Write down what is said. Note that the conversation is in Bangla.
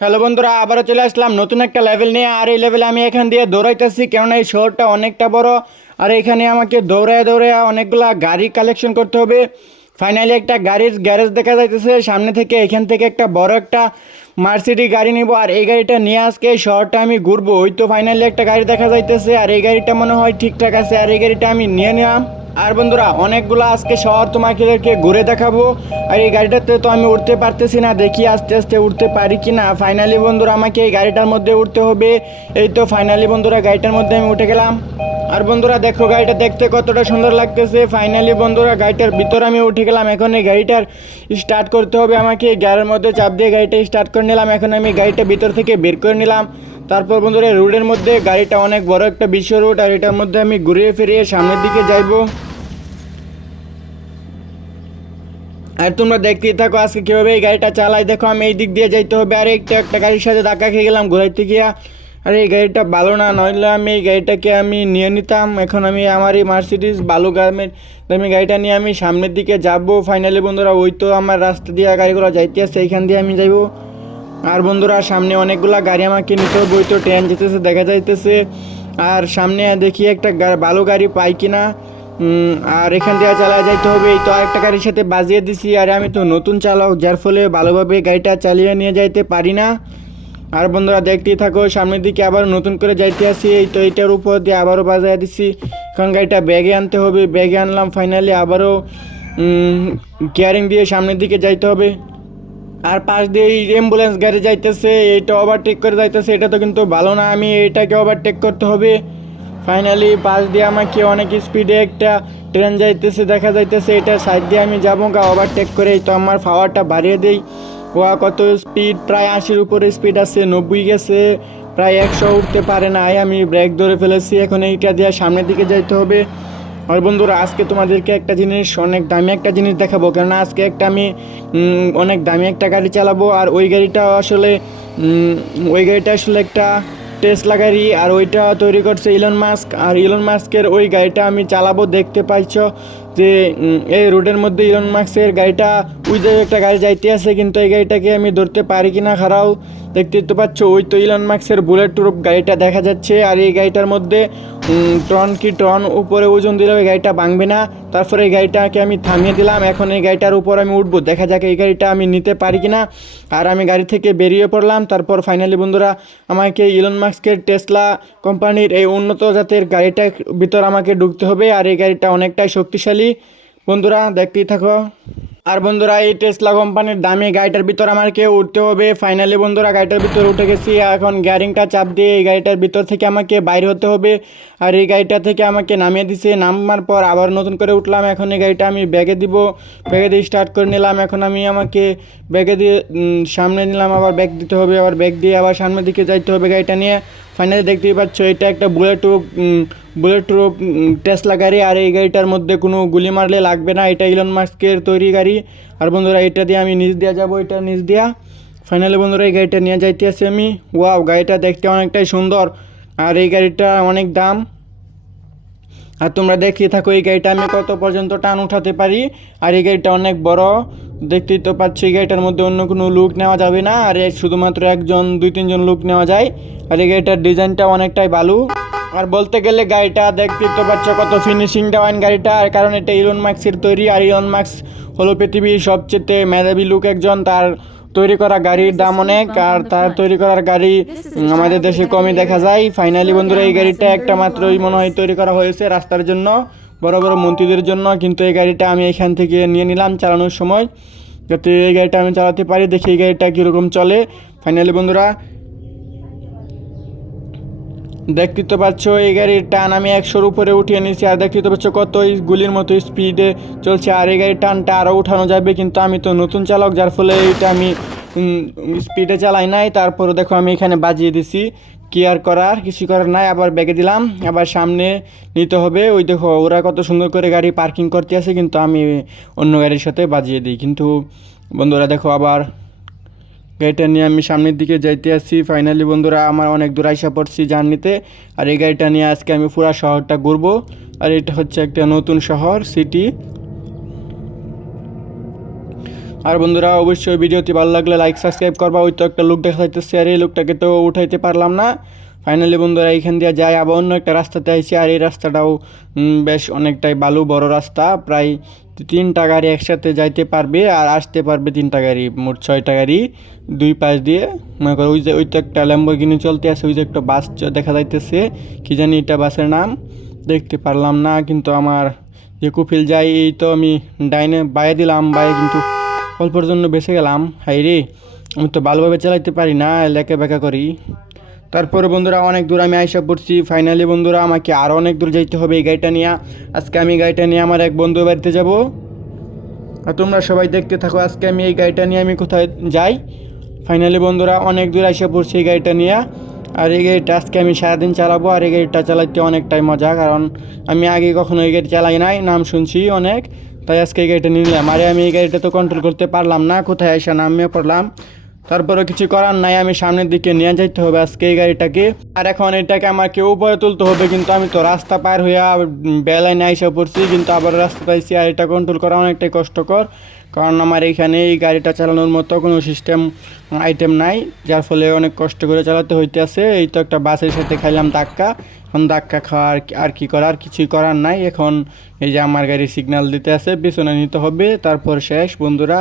হ্যালো বন্ধুরা, আবারও চলে আসলাম নতুন একটা লেভেল নিয়ে। আর এই লেভেলে আমি এখান দিয়ে দৌড়াইতেছি, কেননা এই শহরটা অনেকটা বড়। আর এখানে আমাকে দৌড়ায় দৌড়ায় অনেকগুলা গাড়ি কালেকশন করতে হবে। ফাইনালি একটা গাড়ির গ্যারেজ দেখা যাইতেছে সামনে থেকে। এখান থেকে একটা বড় একটা মার্সিডি গাড়ি নিব, আর এই গাড়িটা নিয়ে আজকে এই শহরটা আমি ঘুরবো। ওই তো ফাইনালি একটা গাড়ি দেখা যাইতেছে, আর এই গাড়িটা মনে হয় ঠিকঠাক আছে, আর এই গাড়িটা আমি নিয়ে নিলাম। আর বন্ধুরা, অনেকগুলো আজকে শহর তোমাদেরকে ঘুরে দেখাবো। আর এই গাড়িটাতে তো আমি উঠতে পারতেছি না, দেখি আস্তে আস্তে উঠতে পারি কি না। ফাইনালি বন্ধুরা, আমাকে এই গাড়িটার মধ্যে উঠতে হবে। এই তো ফাইনালি বন্ধুরা, গাড়িটার মধ্যে আমি উঠে গেলাম। আর বন্ধুরা দেখো, গাড়িটা দেখতে কতটা সুন্দর লাগতেছে। ফাইনালি বন্ধুরা, গাড়িটার ভিতরে আমি উঠে গেলাম। এখন এই গাড়িটার স্টার্ট করতে হবে আমাকে। গাড়ির মধ্যে চাপ দিয়ে গাড়িটা স্টার্ট করে নিলাম। এখন আমি গাড়িটা ভিতর থেকে বের করে নিলাম। তারপর বন্ধুরা, রোডের মধ্যে গাড়িটা অনেক বড় একটা বিশ্ব রোড, আর এটার মধ্যে আমি ঘুরিয়ে ফিরিয়ে সামনের দিকে যাইবো। আর তোমরা দেখতেই থাকো আজকে কীভাবে এই গাড়িটা চালাই। দেখো, আমি এই দিক দিয়ে যাইতে হবে, আর একটা একটা গাড়ির সাথে ধাক্কা খেয়ে গেলাম ঘুরাইতে গিয়া। আর এই গাড়িটা ভালো না, নইলে আমি এই গাড়িটাকে আমি নিয়ে নিতাম। এখন আমি আমার এই মার্সিডিজ ভালো দামি গাড়িটা নিয়ে আমি সামনের দিকে যাব। ফাইনালি বন্ধুরা, ওই তো আমার রাস্তা দিয়ে গাড়িগুলো যাইতে আসছে, এইখান দিয়ে আমি যাইব। আর বন্ধুরা, সামনে অনেকগুলা গাড়ি আমাকে নিতে হবে। ওই তো ট্রেন যেতেছে দেখা যাইতেছে। আর সামনে দেখি একটা ভালো গাড়ি পাই কিনা। আর এখান থেকে চালা যাইতে হবে। এই তো আরেকটা গাড়ির সাথে বাজিয়ে দিছি। আর আমি তো নতুন চালক, যার ফলে ভালোভাবে গাড়িটা চালিয়ে নিয়ে যাইতে পারি না। আর বন্ধুরা, দেখতেই থাকো, সামনের দিকে আবার নতুন করে যাইতে আসি। এই তো এইটার উপর দিয়ে আবারও বাজিয়ে দিছি। এখন গাড়িটা ব্যাগে আনতে হবে, ব্যাগে আনলাম। ফাইনালি আবারও গিয়ারিং দিয়ে সামনের দিকে যাইতে হবে। আর পাশ দিয়ে এই অ্যাম্বুলেন্স গাড়ি যাইতেছে, এইটা ওভারটেক করে যাইতেছে। এটা তো কিন্তু ভালো না, আমি এইটাকে ওভারটেক করতে হবে। ফাইনালি পাশ দিয়ে আমাকে অনেক স্পিডে একটা ট্রেন যাইতেছে দেখা যাইতেছে, এটা সাইড দিয়ে আমি যাবো গা ওভারটেক করে। তো আমার পাওয়ারটা বাড়িয়ে দিই। ও কত স্পিড, প্রায় 80-র উপরে স্পিড আছে, 90 গেছে, প্রায় 100 উঠতে পারে না। আমি ব্রেক ধরে ফেলেছি। এখন এইটা দিয়ে সামনের দিকে যাইতে হবে। আর বন্ধুরা, আজকে তোমাদেরকে একটা জিনিস, অনেক দামি একটা জিনিস দেখাবো, কেননা আজকে একটা আমি অনেক দামি একটা গাড়ি চালাবো। আর ওই গাড়িটা আসলে একটা টেসলা গাড়ি, আর ওইটা তৈরি করছে ইলন মাস্ক। আর ইলন মাস্কের ওই গাড়িটা আমি চালাবো। দেখতে পাইছো যে এই রোডের মধ্যে ইলন মাস্কের গাড়িটা, ওই যে একটা গাড়ি যাইতে আছে, কিন্তু এই গাড়িটাকে আমি ধরতে পারি কিনা খারাও। দেখতে তো পাচ্ছ, ওই তো ইলন মাস্কের বুলেট প্রুফ গাড়িটা দেখা যাচ্ছে। আর এই গাড়িটার মধ্যে টন উপরে ওজন দিলে ওই গাড়িটা ভাঙবে না। তারপরে এই গাড়িটাকে আমি থামিয়ে দিলাম। এখন এই গাড়িটার উপর আমি উঠবো, দেখা যাক এই গাড়িটা আমি নিতে পারি কিনা। আর আমি গাড়ি থেকে বেরিয়ে পড়লাম। তারপর ফাইনালি বন্ধুরা, আমাকে ইলন মাস্কের টেসলা কোম্পানির এই উন্নত জাতের গাড়িটার ভিতর আমাকে ঢুকতে হবে। আর এই গাড়িটা অনেকটাই শক্তিশালী। বন্ধুরা, দেখতেই থাকো। আর বন্ধুরা, এই টেসলা কোম্পানির দামি গাড়িটার ভিতর আমাকে উঠতে হবে। ফাইনালি বন্ধুরা, গাড়িটার ভিতর উঠে গেছি। এখন গিয়ারিংটা চাপ দিয়ে এই গাড়িটার ভিতর থেকে আমাকে বাইরে হতে হবে। আর এই গাড়িটা থেকে আমাকে নামিয়ে দিছে। নামার পর আবার নতুন করে উঠলাম। এখন এই গাড়িটা আমি ব্যাগে দিব, ব্যাগে দিয়ে স্টার্ট করে নিলাম। এখন আমাকে ব্যাগে দিয়ে সামনে নিলাম, আবার ব্যাগ দিতে হবে, আবার ব্যাগ দিয়ে আবার সামনের দিকে যাইতে হবে গাড়িটা নিয়ে। ফাইনালি দেখতেই পাচ্ছ, এটা একটা বুলেট প্রুফ টেসলা গাড়ি। আর এই গাড়িটার মধ্যে কোনো গুলি মারলে লাগবে না, এটা ইলন মাস্কের তৈরি গাড়ি। আর বন্ধুরা, এটা দিয়ে আমি নিচ দিয়ে যাবো, এটা নিচ দিয়া। ফাইনালি বন্ধুরা, এই গাড়িটা নিয়ে যাইতে আসি আমি। ওয়াও, গাড়িটা দেখতে অনেকটাই সুন্দর, আর এই গাড়িটা অনেক দাম। আর তোমরা দেখিয়ে থাকো এই গাড়িটা আমি কত পর্যন্ত টান উঠাতে পারি। আর এই গাড়িটা অনেক বড়, দেখতেই তো পাচ্ছ। এই গাড়িটার মধ্যে অন্য কোনো লুক নেওয়া যাবে না, আর শুধুমাত্র 1-2-3 জন লুক নেওয়া যায়। আর এই গাড়িটার ডিজাইনটা অনেকটাই ভালো। আর বলতে গেলে গাড়িটা দেখতেই তো পাচ্ছ কত ফিনিশিং দেওয়ান গাড়িটা, আর কারণ এটা ইলন মাস্কের তৈরি। আর ইলন মাস্ক হলো পৃথিবীর সবচেয়ে মেধাবী লোক একজন। তার তৈরি করা গাড়ির দাম অনেক, আর তার তৈরি করার গাড়ি আমাদের দেশে কমই দেখা যায়। ফাইনালি বন্ধুরা, এই গাড়িটা একটা মাত্রই মনে হয় তৈরি করা হয়েছে রাস্তার জন্য, বড় বড় মন্ত্রীদের জন্য। কিন্তু এই গাড়িটা আমি এখান থেকে নিয়ে নিলাম চালানোর সময়, যাতে এই গাড়িটা আমি চালাতে পারি। দেখি এই গাড়িটা কীরকম চলে। ফাইনালি বন্ধুরা, দেখতে তো পাচ্ছ এই গাড়ির টান আমি 100-র উপরে উঠিয়ে নিয়েছি। আর দেখতে তো পাচ্ছ কত গুলির মতো স্পিডে চলছে। আর এই গাড়ির টানটা আরও উঠানো যাবে, কিন্তু আমি তো নতুন চালক, যার ফলে এটা আমি স্পিডে চালাই নাই। তারপরে দেখো, আমি এখানে বাজিয়ে দিছি, কি আর করার, কিছু করার নাই। আবার ব্যাগে দিলাম, আবার সামনে নিতে হবে। ওই দেখো, ওরা কত সুন্দর করে গাড়ি পার্কিং করতে আছে, কিন্তু আমি অন্য গাড়ির সাথে বাজিয়ে দিই। কিন্তু বন্ধুরা দেখো, আবার গাড়িটা নিয়ে আমি সামনের দিকে যাইতে আসছি। ফাইনালি বন্ধুরা, আমার অনেক দূর আইসা পড়ছি জার্নিতে। আর এই গাড়িটা নিয়ে আজকে আমি পুরো শহরটা ঘুরবো। আর এটা হচ্ছে একটা নতুন শহর, সিটি। আর বন্ধুরা অবশ্যই ভিডিওটি ভালো লাগলে লাইক সাবস্ক্রাইব করবা। ওই তো একটা লোক দেখা যাইতেছে, আর এই লোকটাকে তো উঠাইতে পারলাম না। ফাইনালি বন্ধুরা এইখান দিয়ে যাই, আবার অন্য একটা রাস্তাতে আইছি। আর এই রাস্তাটাও বেশ অনেকটাই ভালো বড় রাস্তা, প্রায় 3টা গাড়ি একসাথে যাইতে পারবে আর আসতে পারবে 3টা গাড়ি, মোট 6টা গাড়ি দুই পাশ দিয়ে। মনে করো ওই যে ওই তো একটা ল্যাম্বরগিনি চলতে আছে, ওই যে একটা বাস দেখা যাইতেছে, কি জানি এটা বাসের নাম দেখতে পারলাম না। কিন্তু আমার যে কুফিল যাই, এই তো আমি ডাইনে বাইরে দিলাম, বাইরে কিন্তু অল্পের জন্য বেঁচে গেলাম। হাই রে, আমি তো ভালোভাবে চালাইতে পারি না, লেকে বেঁকা করি। তারপরে বন্ধুরা অনেক দূর আমি আইসা পড়ছি। ফাইনালি বন্ধুরা আমাকে আরও অনেক দূর যাইতে হবে এই গাড়িটা নিয়ে। আজকে আমি গাড়িটা নিয়ে আমার এক বন্ধুর বাড়িতে যাব, আর তোমরা সবাই দেখতে থাকো আজকে আমি এই গাড়িটা নিয়ে আমি কোথায় যাই। ফাইনালি বন্ধুরা অনেক দূর আইসা পড়ছি এই গাড়িটা নিয়ে। আর এই গাড়িটা আজকে আমি সারাদিন চালাবো। আর এই গাড়িটা চালাইতে অনেকটাই মজা, কারণ আমি আগে কখনো এই গাড়ি চালাই নাই, নাম শুনছি অনেক, তাই আজকে এই গাড়িটা নিলাম। আরে আমি এই গাড়িটা তো কন্ট্রোল করতে পারলাম না, কোথায় এসে নামিয়ে পড়লাম। তারপরে কিছু করার নাই, আমি সামনের দিকে নিয়ে যাইতে হবে আজকে এই গাড়িটাকে। আর এখন এটাকে আমাকে উপরে তুলতে হবে, কিন্তু আমি তো রাস্তা পার হইয়া বেলাইনে আইসা পড়ছি, কিন্তু আবার রাস্তা পাইছি। আর এটা কন্ট্রোল করা অনেকটাই কষ্টকর, কারণ আমার এইখানে এই গাড়িটা চালানোর মতো কোনো সিস্টেম আইটেম নাই, যার ফলে অনেক কষ্ট করে চালাতে হইতেছে। এই তো একটা বাসের সাথে খাইলাম ধাক্কা, এখন ধাক্কা খাওয়া আর কি করার, কিছুই করার নাই। এখন এই যে আমার গাড়ি সিগন্যাল দিতে আছে, পিছনে নিতে হবে, তারপর শেষ বন্ধুরা।